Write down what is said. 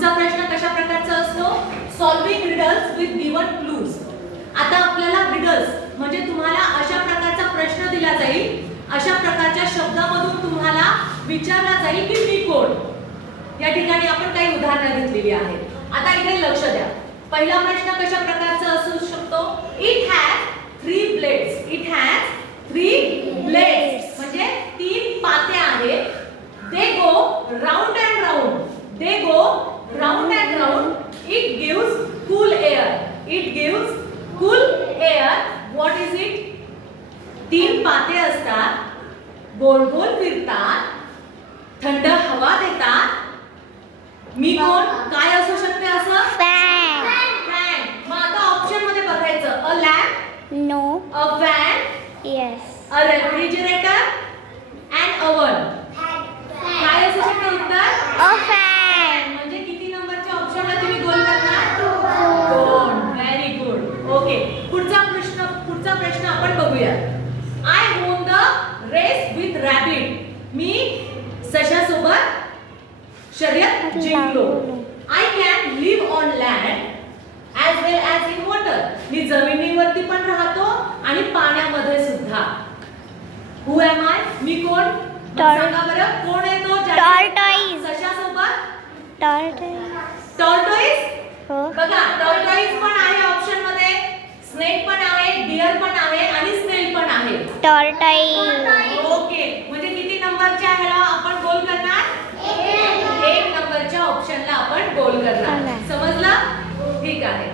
पुढचा प्रश्न कशा प्रकारचा असतो? Solving riddles with given clues. आता आपल्याला रिडल्स म्हणजे तुम्हाला अशा प्रकारचा प्रश्न दिला जाईल, अशा प्रकारच्या शब्दामधून तुम्हाला विचारला जाईल की मी कोण. या ठिकाणी आपण काही उदाहरणं घेतलेली आहेत. आता इथे लक्ष द्या. पहिला प्रश्न कशा प्रकारचा असू शकतो? It has 3 blades. It has 3 blades म्हणजे 3 पाते आहेत. They go round and round. They go round and round. It gives cool air. It gives cool air. What is it? 3 पाते असतात, गोल गोल फिरतात, थंड हवा देतात. मी कोण? काय असू शकते असं? फॅन. फॅन. मग आता ऑप्शन मध्ये बघायचं. A lamp, no. A fan, yes. A refrigerator and oven. काय असू शकते उत्तर? A fan. म्हणजे किती नंबरच्या ऑप्शनला तुम्ही गोल करणार? 2. Very good. ओके, पुढचा प्रश्न आपण बघूया. I won the race with rabbit. मी सशासोबत शर्यत जिंकलो. I can live on land as well as in water. मी जमिनीवरती पण राहतो आणि पाण्यामध्ये सुद्धा. Who M I? मी कोण? सांगा बरं, कोण आहे तो? Tortoise. सशासोबत? टॉर्टोइज. हो. बघा, टॉर्टोइज पण आहे ऑप्शन मध्ये, स्नेक पण आहे, डिअर पण आहे आणि स्नेल पण आहे. टॉर्टोइज. ओके, म्हणजे किती नंबरच्या ह्याला आपण गोल करणार? 1 नंबरच्या ऑप्शनला आपण गोल करणार. समजलं? ठीक आहे.